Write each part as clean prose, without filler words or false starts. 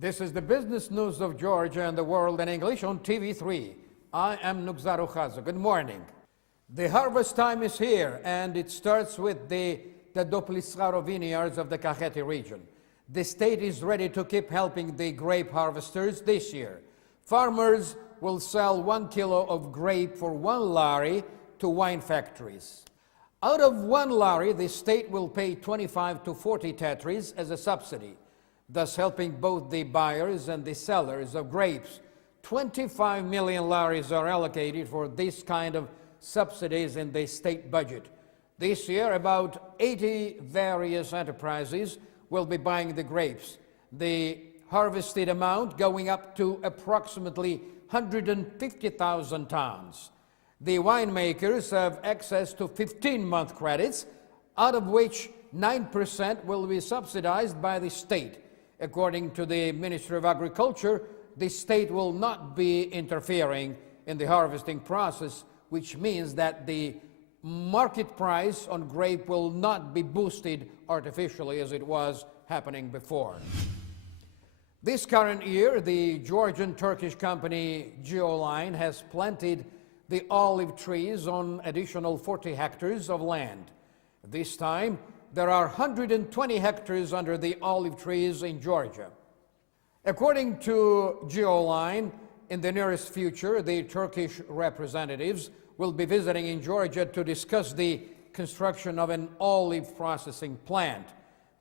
This is the business news of Georgia and the world in English on TV3. I am Nugzaru Khaza. Good morning. The harvest time is here, and it starts with the Doplisaro vineyards of the Kakheti region. The state is ready to keep helping the grape harvesters this year. Farmers will sell 1 kilo of grape for 1 lari to wine factories. Out of 1 lari, the state will pay 25 to 40 tetris as a subsidy, thus helping both the buyers and the sellers of grapes. 25 million laris are allocated for this kind of subsidies in the state budget. This year, about 80 various enterprises will be buying the grapes. The harvested amount going up to approximately 150,000 tons. The winemakers have access to 15-month credits, out of which 9% will be subsidized by the state. According to the Ministry of Agriculture, the state will not be interfering in the harvesting process, which means that the market price on grape will not be boosted artificially as it was happening before. This current year, the Georgian-Turkish company Geoline has planted the olive trees on additional 40 hectares of land. This time, there are 120 hectares under the olive trees in Georgia. According to Geoline, in the nearest future, the Turkish representatives will be visiting in Georgia to discuss the construction of an olive processing plant.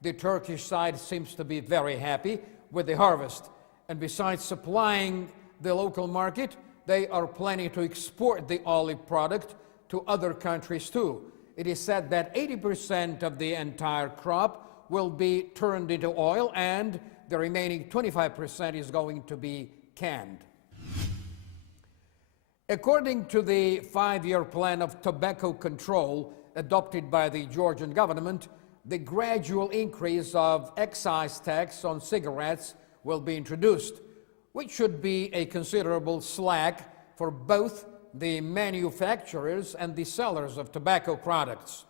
The Turkish side seems to be very happy with the harvest, and besides supplying the local market, they are planning to export the olive product to other countries too. It is said that 80% of the entire crop will be turned into oil, and the remaining 25% is going to be canned. According to the 5-year plan of tobacco control adopted by the Georgian government, the gradual increase of excise tax on cigarettes will be introduced, which should be a considerable slack for both the manufacturers and the sellers of tobacco products.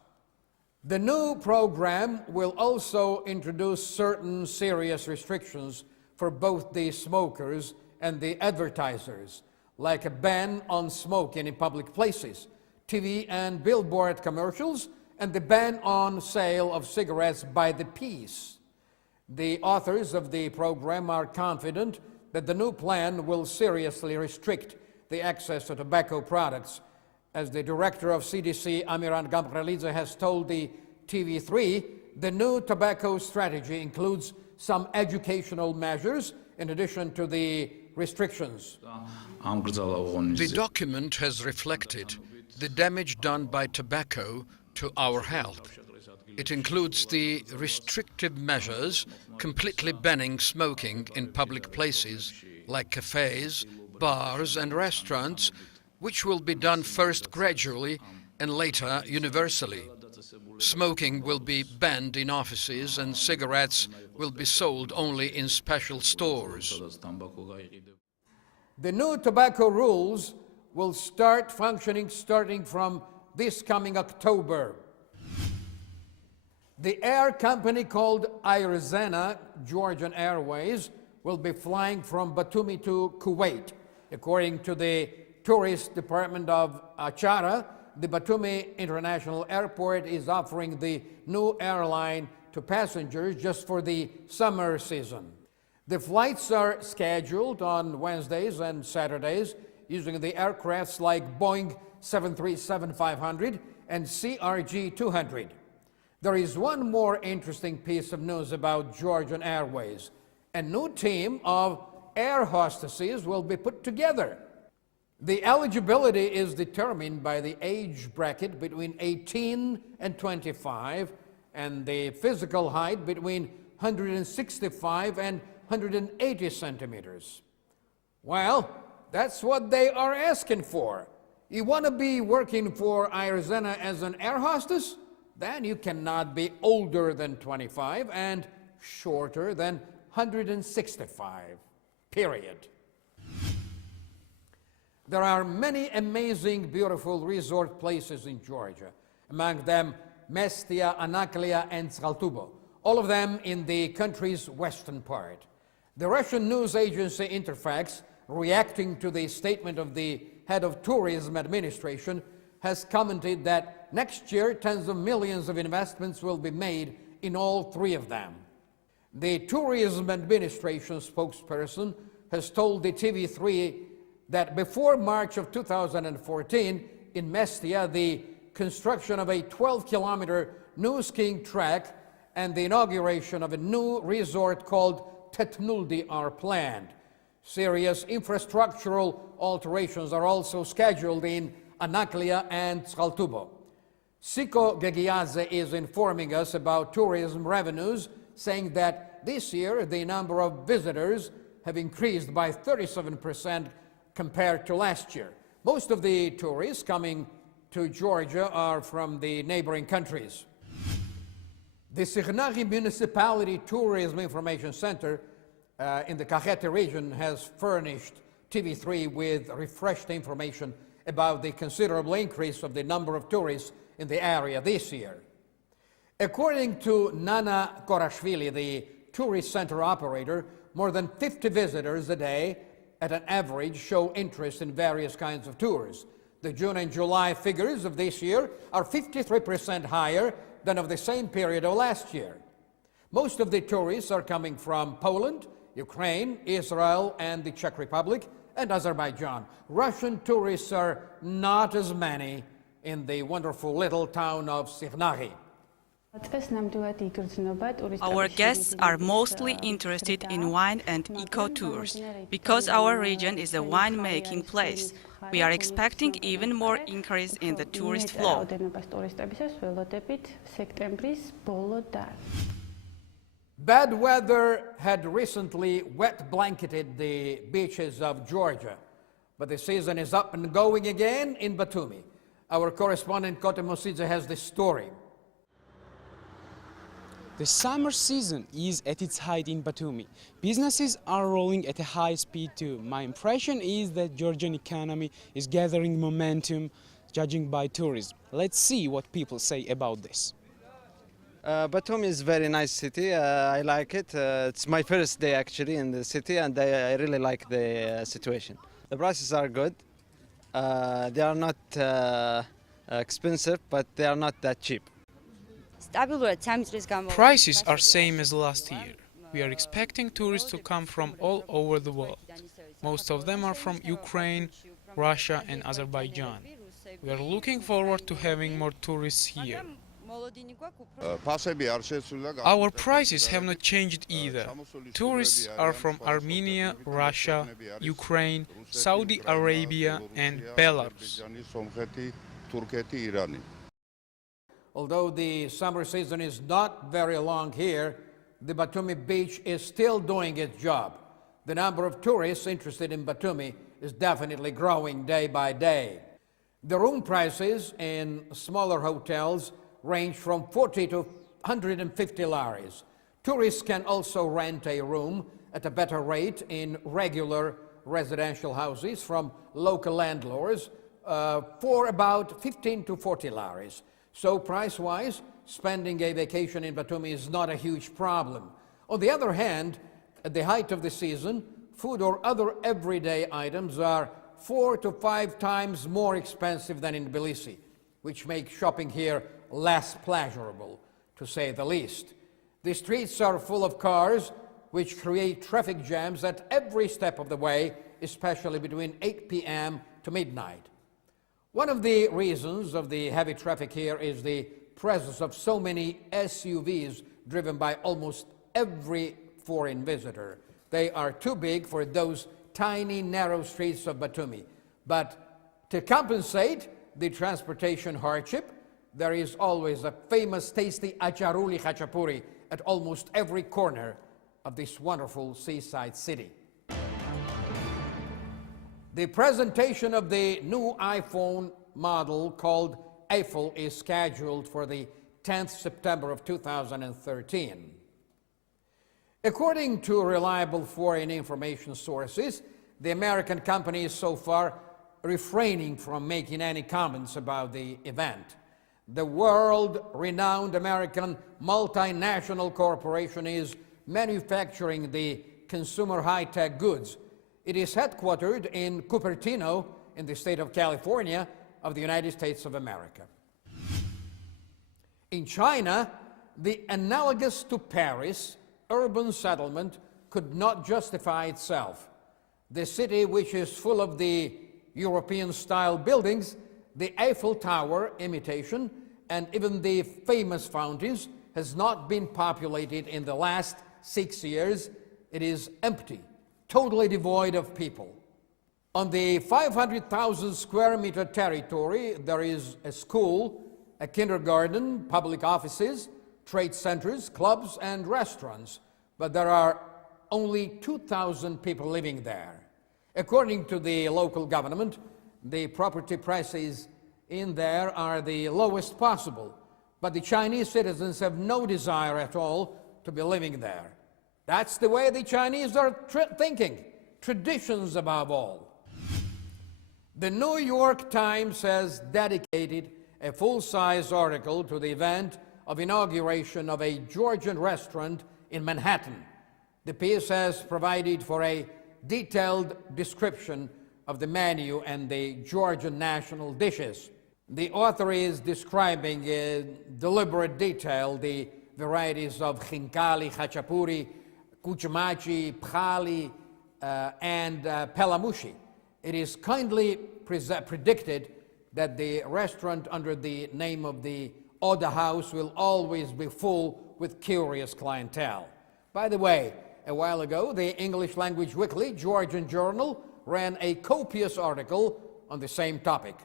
The new program will also introduce certain serious restrictions for both the smokers and the advertisers, like a ban on smoking in public places, TV and billboard commercials, and the ban on sale of cigarettes by the piece. The authors of the program are confident that the new plan will seriously restrict the access to tobacco products. As the director of CDC, Amiran Gamkrelidze, has told the TV3, the new tobacco strategy includes some educational measures in addition to the restrictions. The document has reflected the damage done by tobacco to our health. It includes the restrictive measures completely banning smoking in public places like cafes, bars and restaurants, which will be done first gradually and later universally. Smoking will be banned in offices and cigarettes will be sold only in special stores. The new tobacco rules will start functioning starting from this coming October. The air company called Airezena Georgian Airways will be flying from Batumi to Kuwait. According to the tourist department of Achara, the Batumi International Airport is offering the new airline to passengers just for the summer season. The flights are scheduled on Wednesdays and Saturdays using the aircrafts like Boeing 737-500 and CRJ-200. There is one more interesting piece of news about Georgian Airways. A new team of air hostesses will be put together. The eligibility is determined by the age bracket between 18 and 25 and the physical height between 165 and 180 centimeters. Well, that's what they are asking for. You want to be working for Airezena as an air hostess? Then you cannot be older than 25 and shorter than 165, period. There are many amazing, beautiful resort places in Georgia, among them Mestia, Anaklia, and Zhaltubo, all of them in the country's western part. The Russian news agency Interfax, reacting to the statement of the head of tourism administration, has commented that next year tens of millions of investments will be made in all three of them. The tourism administration spokesperson has told the TV3 that before March of 2014, in Mestia, the construction of a 12-kilometer new skiing track and the inauguration of a new resort called Tetnuldi are planned. Serious infrastructural alterations are also scheduled in Anaklia and Tskaltubo. Siko Gegiadze is informing us about tourism revenues, saying that this year the number of visitors have increased by 37% compared to last year. Most of the tourists coming to Georgia are from the neighboring countries. The Sighnagi Municipality Tourism Information Center in the Kakheti region has furnished TV3 with refreshed information about the considerable increase of the number of tourists in the area this year. According to Nana Korashvili, the tourist center operator, more than 50 visitors a day at an average show interest in various kinds of tours. The June and July figures of this year are 53% higher than of the same period of last year. Most of the tourists are coming from Poland, Ukraine, Israel, and the Czech Republic, and Azerbaijan. Russian tourists are not as many in the wonderful little town of Sighnagi. Our guests are mostly interested in wine and eco-tours. Because our region is a wine-making place, we are expecting even more increase in the tourist flow. Bad weather had recently wet-blanketed the beaches of Georgia, but the season is up and going again in Batumi. Our correspondent Kote Mosidze has this story. The summer season is at its height in Batumi. Businesses are rolling at a high speed too. My impression is that Georgian economy is gathering momentum, judging by tourism. Let's see what people say about this. Batumi is a very nice city. I like it. It's my first day actually in the city, and I really like the situation. The prices are good. They are not expensive, but they are not that cheap. Prices are same as last year. We are expecting tourists to come from all over the world. Most of them are from Ukraine, Russia and Azerbaijan. We are looking forward to having more tourists here. Our prices have not changed either. Tourists are from Armenia, Russia, Ukraine, Saudi Arabia and Belarus. Although the summer season is not very long here, the Batumi beach is still doing its job. The number of tourists interested in Batumi is definitely growing day by day. The room prices in smaller hotels range from 40 to 150 laris. Tourists can also rent a room at a better rate in regular residential houses from local landlords for about 15 to 40 laris. So price-wise, spending a vacation in Batumi is not a huge problem. On the other hand, at the height of the season, food or other everyday items are 4 to 5 times more expensive than in Tbilisi, which makes shopping here less pleasurable, to say the least. The streets are full of cars, which create traffic jams at every step of the way, especially between 8 p.m. to midnight. One of the reasons of the heavy traffic here is the presence of so many SUVs driven by almost every foreign visitor. They are too big for those tiny, narrow streets of Batumi. But to compensate the transportation hardship, there is always a famous tasty acharuli khachapuri at almost every corner of this wonderful seaside city. The presentation of the new iPhone model called Eiffel is scheduled for the 10th September of 2013. According to reliable foreign information sources, the American company is so far refraining from making any comments about the event. The world-renowned American multinational corporation is manufacturing the consumer high-tech goods. It is headquartered in Cupertino in the state of California of the United States of America. In China, the analogous to Paris urban settlement could not justify itself. The city, which is full of the European-style buildings, the Eiffel Tower imitation, and even the famous fountains, has not been populated in the last 6 years. It is empty, totally devoid of people. On the 500,000 square meter territory, there is a school, a kindergarten, public offices, trade centers, clubs, and restaurants, but there are only 2,000 people living there. According to the local government, the property prices in there are the lowest possible, but the Chinese citizens have no desire at all to be living there. That's the way the Chinese are thinking, traditions above all. The New York Times has dedicated a full-size article to the event of inauguration of a Georgian restaurant in Manhattan. The piece has provided for a detailed description of the menu and the Georgian national dishes. The author is describing in deliberate detail the varieties of khinkali, khachapuri, kuchmachi, phali, and pelamushi. It is kindly predicted that the restaurant under the name of the Oda House will always be full with curious clientele. By the way, a while ago, the English language weekly Georgian Journal ran a copious article on the same topic.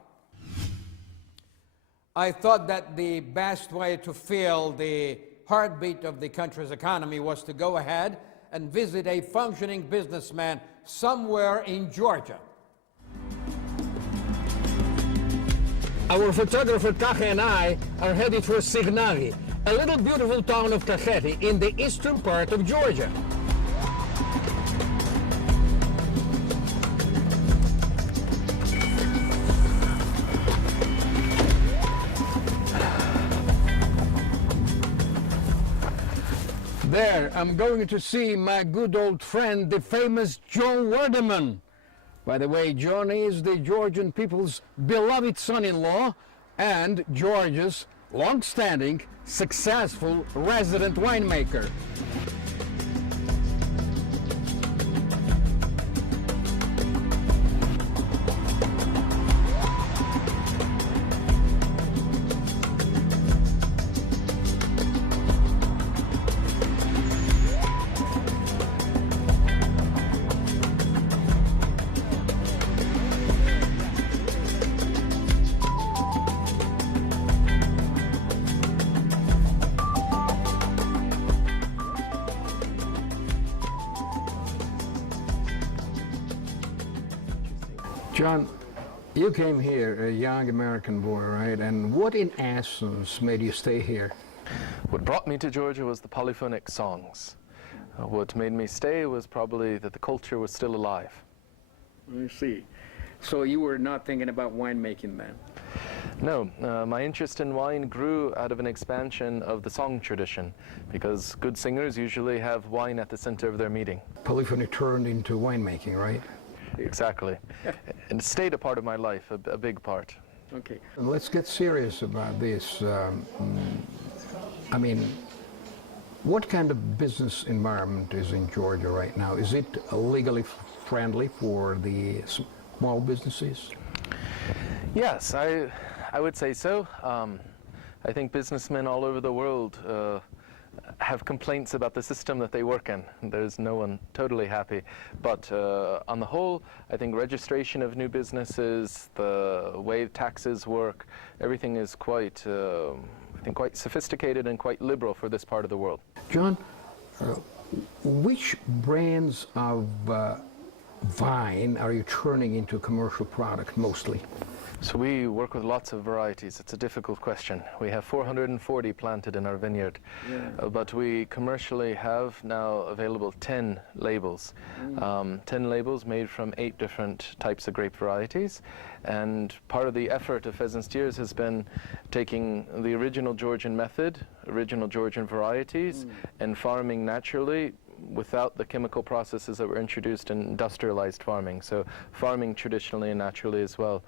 I thought that the best way to feel the heartbeat of the country's economy was to go ahead and visit a functioning businessman somewhere in Georgia. Our photographer Tahe and I are headed for Signagi, a little beautiful town of Kakheti in the eastern part of Georgia. There, I'm going to see my good old friend, the famous John Wardeman. By the way, John is the Georgian people's beloved son-in-law and Georgia's long-standing, successful resident winemaker. John, you came here, a young American boy, right? And what in essence made you stay here? What brought me to Georgia was the polyphonic songs. What made me stay was probably that the culture was still alive. I see. So you were not thinking about winemaking then? No, my interest in wine grew out of an expansion of the song tradition, because good singers usually have wine at the center of their meeting. Polyphony turned into winemaking, right? Exactly. And it stayed a part of my life, a big part. Okay. Let's get serious about this. I mean, what kind of business environment is in Georgia right now? Is it legally friendly for the small businesses? Yes, I would say so. I think businessmen all over the world have complaints about the system that they work in. There's no one totally happy. But on the whole, I think registration of new businesses, the way taxes work, everything is quite, I think, quite sophisticated and quite liberal for this part of the world. John, which brands of vine are you turning into a commercial product mostly? So we work with lots of varieties. It's a difficult question. We have 440 planted in our vineyard, but we commercially have now available 10 labels. 10 labels made from 8 different types of grape varieties. And part of the effort of Pheasant Steers has been taking the original Georgian method, original Georgian varieties, and farming naturally without the chemical processes that were introduced in industrialized farming, so farming traditionally and naturally as well.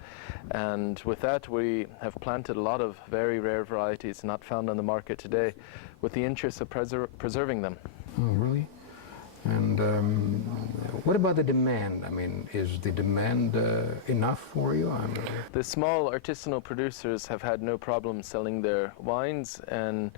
And with that, we have planted a lot of very rare varieties not found on the market today with the interest of preserving them. Oh, really? And what about the demand? I mean, is the demand enough for you? The small artisanal producers have had no problem selling their wines, and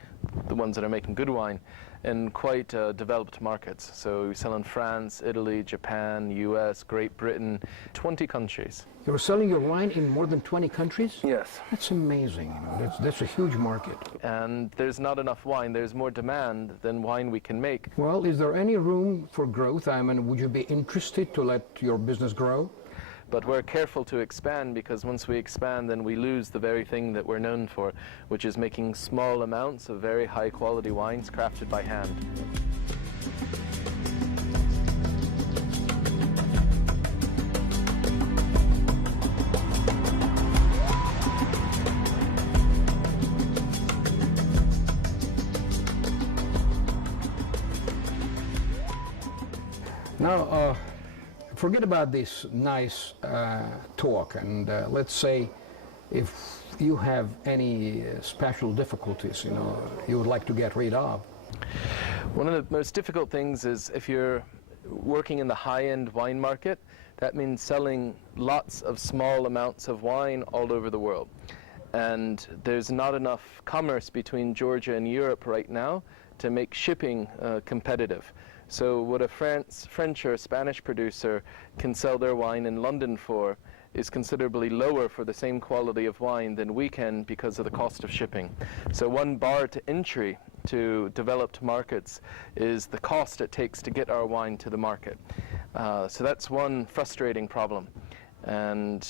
the ones that are making good wine, in quite developed markets. So we sell in France, Italy, Japan, US, Great Britain, 20 countries. You're selling your wine in more than 20 countries? Yes. That's amazing. You know, that's a huge market. And there's not enough wine. There's more demand than wine we can make. Well, is there any room for growth? I mean, would you be interested to let your business grow? But we're careful to expand, because once we expand, then we lose the very thing that we're known for, which is making small amounts of very high quality wines crafted by hand. Now, forget about this nice talk, and let's say if you have any special difficulties, you know, you would like to get rid of. One of the most difficult things is if you're working in the high-end wine market, that means selling lots of small amounts of wine all over the world. And there's not enough commerce between Georgia and Europe right now to make shipping competitive. So what a French or Spanish producer can sell their wine in London for is considerably lower for the same quality of wine than we can because of the cost of shipping. So one bar to entry to developed markets is the cost it takes to get our wine to the market. So that's one frustrating problem. And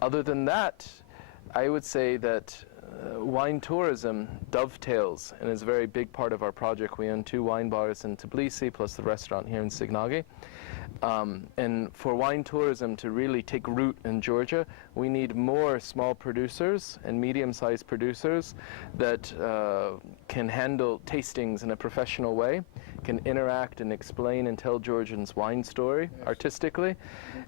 other than that, I would say that wine tourism dovetails and is a very big part of our project. We own 2 wine bars in Tbilisi plus the restaurant here in Signagi. And for wine tourism to really take root in Georgia, we need more small producers and medium-sized producers that can handle tastings in a professional way, can interact and explain and tell Georgians' wine story artistically.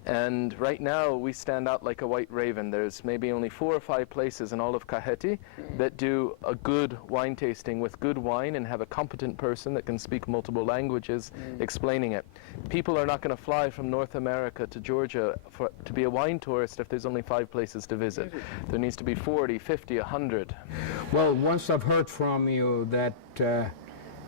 And right now we stand out like a white raven. There's maybe only 4 or 5 places in all of Kakheti that do a good wine tasting with good wine and have a competent person that can speak multiple languages explaining it. People are not going to fly from North America to Georgia to be a wine tourist if there's only 5 places to visit. There needs to be 40, 50, 100. Well, once I've heard from you that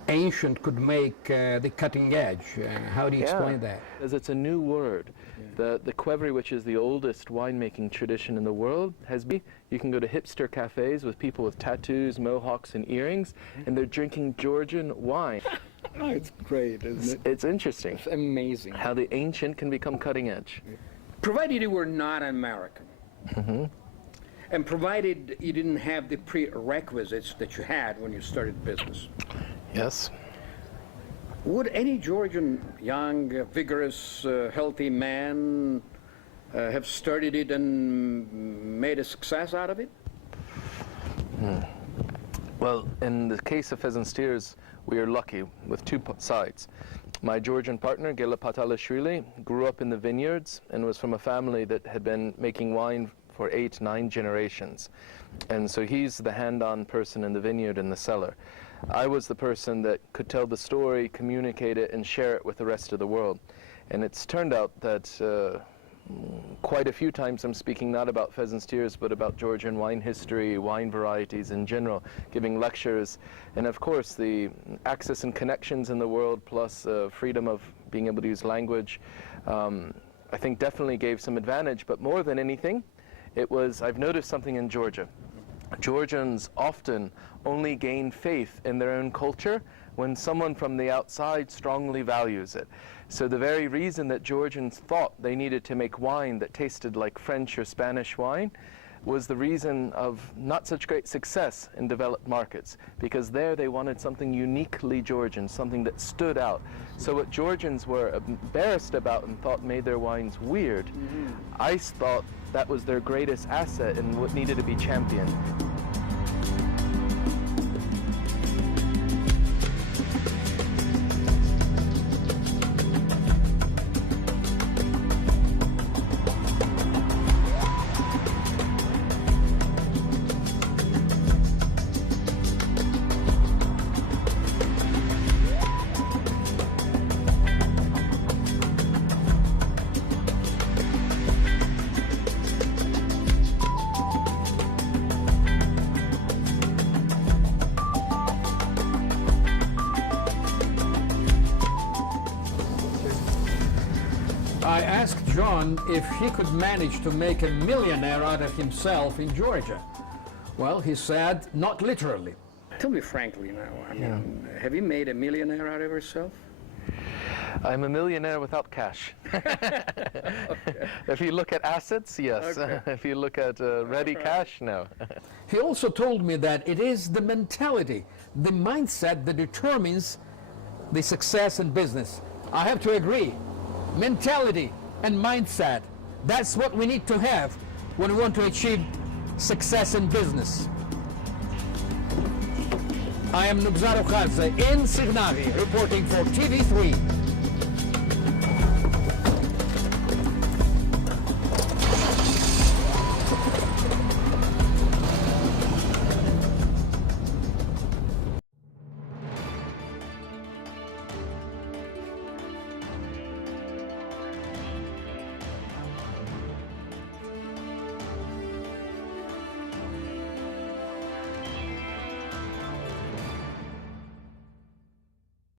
ancient could make the cutting edge. How do you explain that? As it's a new word. The Qvevri, which is the oldest winemaking tradition in the world, you can go to hipster cafes with people with tattoos, mohawks, and earrings, and they're drinking Georgian wine. Oh, it's great, isn't it? It's interesting. It's amazing. How the ancient can become cutting edge. Provided you were not American, and provided you didn't have the prerequisites that you had when you started business. Yes. Would any Georgian young, vigorous, healthy man have started it and made a success out of it? Well, in the case of Pheasant Steers, we are lucky with 2 sides. My Georgian partner, Gela Patalishvili, grew up in the vineyards and was from a family that had been making wine for 8, 9 generations. And so he's the hand-on person in the vineyard and the cellar. I was the person that could tell the story, communicate it, and share it with the rest of the world. And it's turned out that quite a few times I'm speaking not about Pheasant Steers, but about Georgian wine history, wine varieties in general, giving lectures. And of course, the access and connections in the world, plus freedom of being able to use language, I think definitely gave some advantage. But more than anything, I've noticed something in Georgia. Georgians often only gain faith in their own culture when someone from the outside strongly values it. So the very reason that Georgians thought they needed to make wine that tasted like French or Spanish wine was the reason of not such great success in developed markets, because there they wanted something uniquely Georgian, something that stood out. So what Georgians were embarrassed about and thought made their wines weird, I thought that was their greatest asset and what needed to be championed. I asked John if he could manage to make a millionaire out of himself in Georgia. Well, he said, not literally. Tell me frankly now, I mean, have you made a millionaire out of yourself? I'm a millionaire without cash. If you look at assets, yes. Okay. If you look at ready cash, no. He also told me that it is the mentality, the mindset that determines the success in business. I have to agree. Mentality and mindset, that's what we need to have when we want to achieve success in business. I am Nugzaro Khadze in Signavi, reporting for TV3.